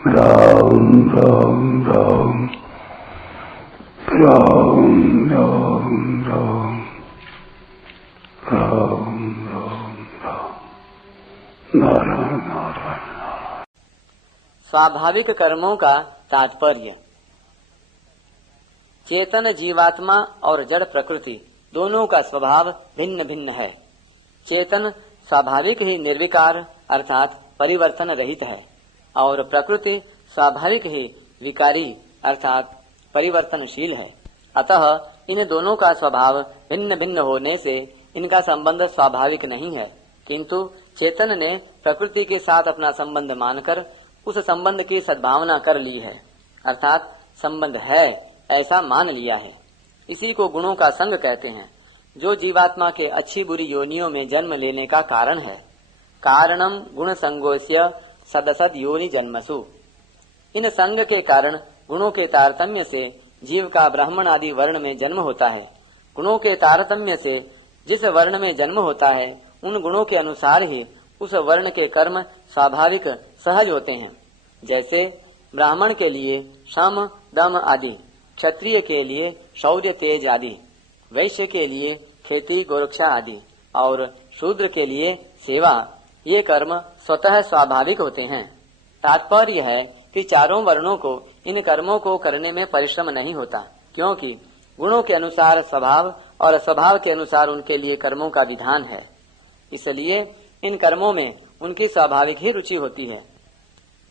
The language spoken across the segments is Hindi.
राम राम राम राम राम राम राम राम राम नारायण नारायण। स्वाभाविक कर्मों का तात्पर्य। चेतन जीवात्मा और जड़ प्रकृति दोनों का स्वभाव भिन्न भिन्न है। चेतन स्वाभाविक ही निर्विकार अर्थात परिवर्तन रहित है और प्रकृति स्वाभाविक ही विकारी अर्थात परिवर्तनशील है। अतः इन दोनों का स्वभाव भिन्न भिन्न होने से इनका संबंध स्वाभाविक नहीं है, किंतु चेतन ने प्रकृति के साथ अपना संबंध मानकर उस संबंध की सद्भावना कर ली है, अर्थात संबंध है ऐसा मान लिया है। इसी को गुणों का संग कहते हैं, जो जीवात्मा के अच्छी बुरी योनियों में जन्म लेने का कारण है। कारणम गुण संगोस्य सदसद योनि जन्मसु। इन संग के कारण गुणों के तारतम्य से जीव का ब्राह्मण आदि वर्ण में जन्म होता है। गुणों के तारतम्य से जिस वर्ण में जन्म होता है उन गुणों के अनुसार ही उस वर्ण के कर्म स्वाभाविक सहज होते हैं। जैसे ब्राह्मण के लिए शम दम आदि, क्षत्रिय के लिए शौर्य तेज आदि, वैश्य के लिए खेती गोरक्षा आदि और शूद्र के लिए सेवा, ये कर्म स्वतः स्वाभाविक होते हैं। तात्पर्य है कि चारों वर्णों को इन कर्मों को करने में परिश्रम नहीं होता, क्योंकि गुणों के अनुसार स्वभाव और स्वभाव के अनुसार उनके लिए कर्मों का विधान है। इसलिए इन कर्मों में उनकी स्वाभाविक ही रुचि होती है।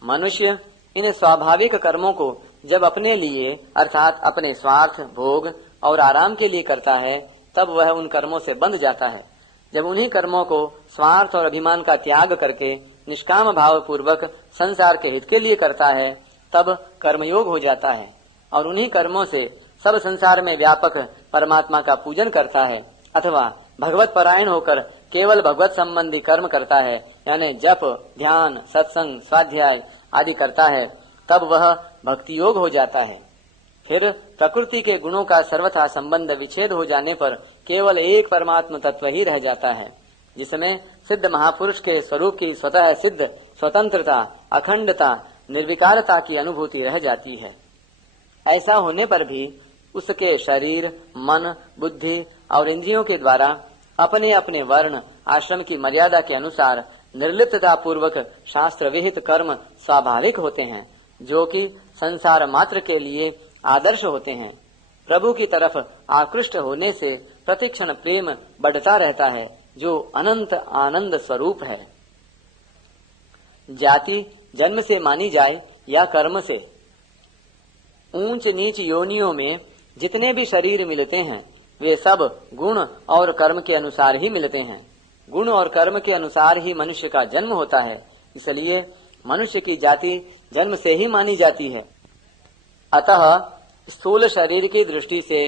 मनुष्य इन स्वाभाविक कर्मों को जब अपने लिए अर्थात अपने स्वार्थ भोग और आराम के लिए करता है तब वह उन कर्मों से बंध जाता है। जब उन्हीं कर्मों को स्वार्थ और अभिमान का त्याग करके निष्काम भाव पूर्वक संसार के हित के लिए करता है तब कर्मयोग हो जाता है और उन्हीं कर्मों से सब संसार में व्यापक परमात्मा का पूजन करता है, अथवा भगवत परायण होकर केवल भगवत संबंधी कर्म करता है, यानी जप ध्यान सत्संग स्वाध्याय आदि करता है, तब वह भक्ति योग हो जाता है। फिर प्रकृति के गुणों का सर्वथा संबंध विच्छेद हो जाने पर केवल एक परमात्म तत्व ही रह जाता है, जिसमें सिद्ध महापुरुष के स्वरूप की स्वतः सिद्ध स्वतंत्रता अखंडता निर्विकारता की अनुभूति रह जाती है। ऐसा होने पर भी उसके शरीर मन बुद्धि और इंद्रियों के द्वारा अपने अपने वर्ण आश्रम की मर्यादा के अनुसार निर्लिप्तता पूर्वक शास्त्र विहित कर्म स्वाभाविक होते हैं, जो कि संसार मात्र के लिए आदर्श होते हैं। प्रभु की तरफ आकृष्ट होने से प्रतिक्षण प्रेम बढ़ता रहता है, जो अनंत आनंद स्वरूप है। जाति जन्म से मानी जाए या कर्म से, ऊंच नीच योनियों में जितने भी शरीर मिलते हैं वे सब गुण और कर्म के अनुसार ही मिलते हैं। गुण और कर्म के अनुसार ही मनुष्य का जन्म होता है, इसलिए मनुष्य की जाति जन्म से ही मानी जाती है। अतः स्थूल शरीर की दृष्टि से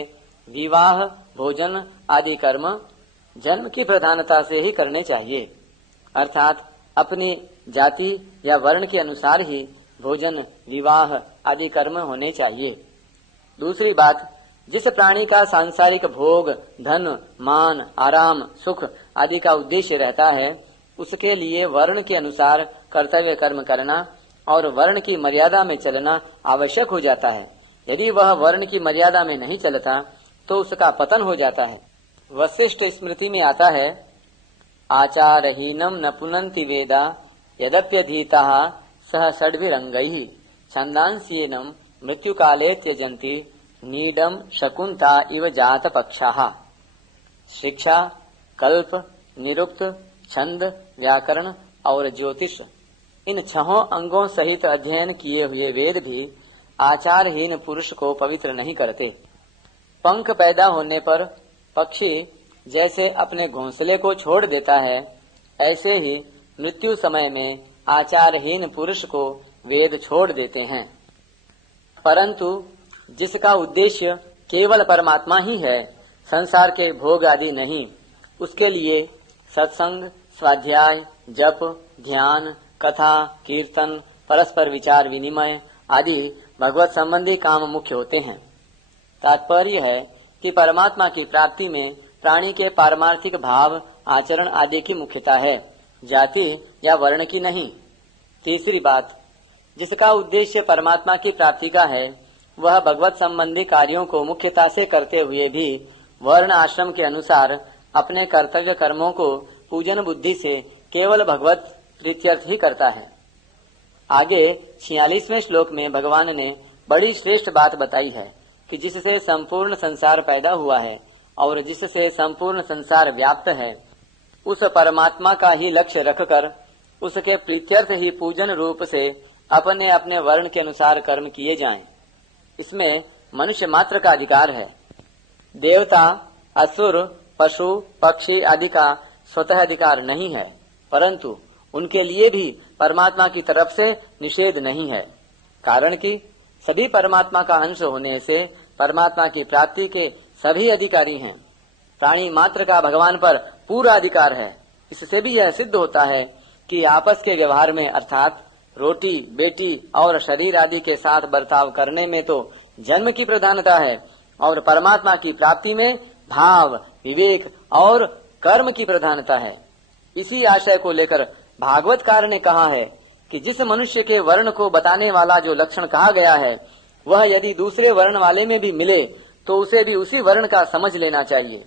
विवाह भोजन आदि कर्म जन्म की प्रधानता से ही करने चाहिए, अर्थात अपनी जाति या वर्ण के अनुसार ही भोजन विवाह आदि कर्म होने चाहिए। दूसरी बात, जिस प्राणी का सांसारिक भोग धन मान आराम सुख आदि का उद्देश्य रहता है, उसके लिए वर्ण के अनुसार कर्तव्य कर्म करना और वर्ण की मर्यादा में चलना आवश्यक हो जाता है। यदि वह वर्ण की मर्यादा में नहीं चलता तो उसका पतन हो जाता है। वशिष्ठ स्मृति में आता है, आचारहीनम न पुनन्ति वेदा यद्यपीता सह षड्भिरंगैः छंदांस्येनम मृत्यु काले त्यजन्ति नीडम शकुंता इव जात पक्षाः। शिक्षा कल्प निरुक्त छंद व्याकरण और ज्योतिष, इन छहों अंगों सहित अध्ययन किए हुए वेद भी आचारहीन पुरुष को पवित्र नहीं करते। पंख पैदा होने पर पक्षी जैसे अपने घोंसले को छोड़ देता है, ऐसे ही मृत्यु समय में आचारहीन पुरुष को वेद छोड़ देते हैं। परंतु जिसका उद्देश्य केवल परमात्मा ही है, संसार के भोग आदि नहीं, उसके लिए सत्संग स्वाध्याय जप ध्यान कथा कीर्तन परस्पर विचार विनिमय आदि भगवत संबंधी काम मुख्य होते हैं। तात्पर्य है कि परमात्मा की प्राप्ति में प्राणी के पारमार्थिक भाव आचरण आदि की मुख्यता है, जाति या वर्ण की नहीं। तीसरी बात, जिसका उद्देश्य परमात्मा की प्राप्ति का है, वह भगवत संबंधी कार्यों को मुख्यता से करते हुए भी वर्ण आश्रम के अनुसार अपने कर्तव्य कर्मों को पूजन बुद्धि से केवल भगवत प्रीत्यर्थ ही करता है। आगे 46वें श्लोक में भगवान ने बड़ी श्रेष्ठ बात बताई है कि जिससे संपूर्ण संसार पैदा हुआ है और जिससे संपूर्ण संसार व्याप्त है, उस परमात्मा का ही लक्ष्य रखकर उसके प्रीत्यर्थ ही पूजन रूप से अपने अपने वर्ण के अनुसार कर्म किए जाएं। इसमें मनुष्य मात्र का अधिकार है। देवता, असुर, पशु, पक्षी आदि का स्वतः अधिकार नहीं है, परंतु उनके लिए भी परमात्मा की तरफ से निषेध नहीं है। कारण कि सभी परमात्मा का अंश होने से परमात्मा की प्राप्ति के सभी अधिकारी हैं। प्राणी मात्र का भगवान पर पूरा अधिकार है। इससे भी यह सिद्ध होता है कि आपस के व्यवहार में, अर्थात रोटी, बेटी और शरीर आदि के साथ बर्ताव करने में तो जन्म की प्रधानता है और परमात्मा की प्राप्ति में भाव, विवेक और कर्म की प्रधानता है। इसी आशय को लेकर भागवतकार ने कहा है कि जिस मनुष्य के वर्ण को बताने वाला जो लक्षण कहा गया है, वह यदि दूसरे वर्ण वाले में भी मिले तो उसे भी उसी वर्ण का समझ लेना चाहिए।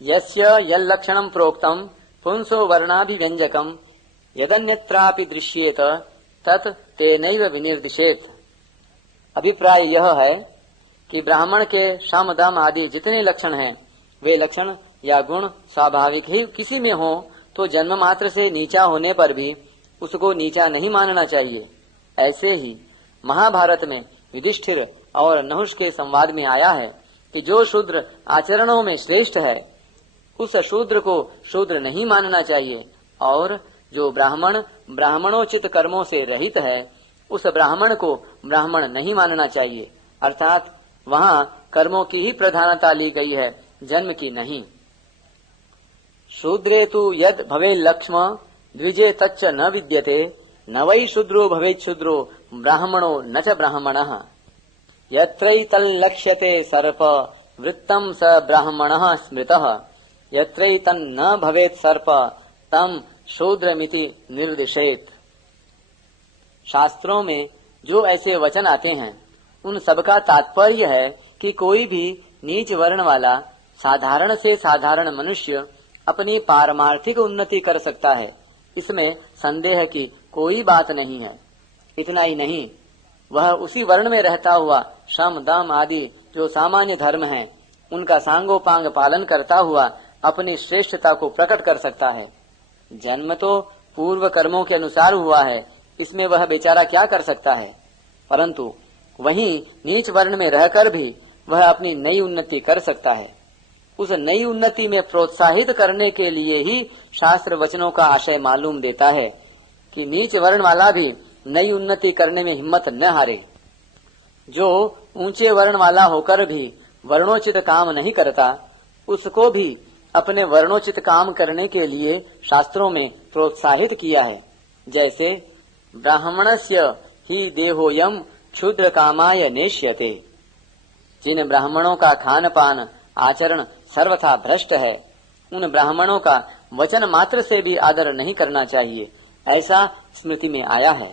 यस्य यल्लक्षणं प्रोक्तम पुंसो वर्णाभिव्यंजकम यदन्यत्रापि दृश्येत तत् तेनैव विनिर्दिशेत। अभिप्राय यह है कि ब्राह्मण के शम, दम आदि जितने लक्षण हैं, वे लक्षण या गुण स्वाभाविक ही किसी में हो तो जन्म मात्र से नीचा होने पर भी उसको नीचा नहीं मानना चाहिए। ऐसे ही महाभारत में युधिष्ठिर और नहुष के संवाद में आया है कि जो शूद्र आचरणों में श्रेष्ठ है, उस शूद्र को शूद्र नहीं मानना चाहिए, और जो ब्राह्मण ब्राह्मणोचित कर्मों से रहित है, उस ब्राह्मण को ब्राह्मण नहीं मानना चाहिए। अर्थात वहाँ कर्मों की ही प्रधानता ली गई है, जन्म की नहीं। शूद्रे तु यद भवे लक्ष्म द्विजे तच्च न विद्यते न वै शूद्रो भवेत् शूद्रो ब्राह्मणो न च ब्राह्मणः यत्रैतल्लक्ष्यते सर्प वृत्तं स ब्राह्मणः स्मृतः यत्रैतन्न भवेत् सर्प तम शूद्रमिति निर्दिशेत। शास्त्रों में जो ऐसे वचन आते हैं, उन सबका तात्पर्य है कि कोई भी नीच वर्ण वाला साधारण से साधारण मनुष्य अपनी पारमार्थिक उन्नति कर सकता है। इसमें संदेह की कोई बात नहीं है। इतना ही नहीं, वह उसी वर्ण में रहता हुआ शम, दम आदि जो सामान्य धर्म हैं, उनका सांगोपांग पालन करता हुआ अपनी श्रेष्ठता को प्रकट कर सकता है। जन्म तो पूर्व कर्मों के अनुसार हुआ है, इसमें वह बेचारा क्या कर सकता है, परंतु वहीं नीच वर्ण में रहकर भी वह अपनी नई उन्नति कर सकता है। उस नई उन्नति में प्रोत्साहित करने के लिए ही शास्त्र वचनों का आशय मालूम देता है कि नीच वर्ण वाला भी नई उन्नति करने में हिम्मत न हारे। जो ऊंचे वर्ण वाला होकर भी वर्णोचित काम नहीं करता, उसको भी अपने वर्णोचित काम करने के लिए शास्त्रों में प्रोत्साहित किया है। जैसे ब्राह्मणस्य ही देहोयम क्षुद्र कामाय नेष्यते। जिन ब्राह्मणों का खान पान आचरण सर्वथा भ्रष्ट है, उन ब्राह्मणों का वचन मात्र से भी आदर नहीं करना चाहिए, ऐसा स्मृति में आया है।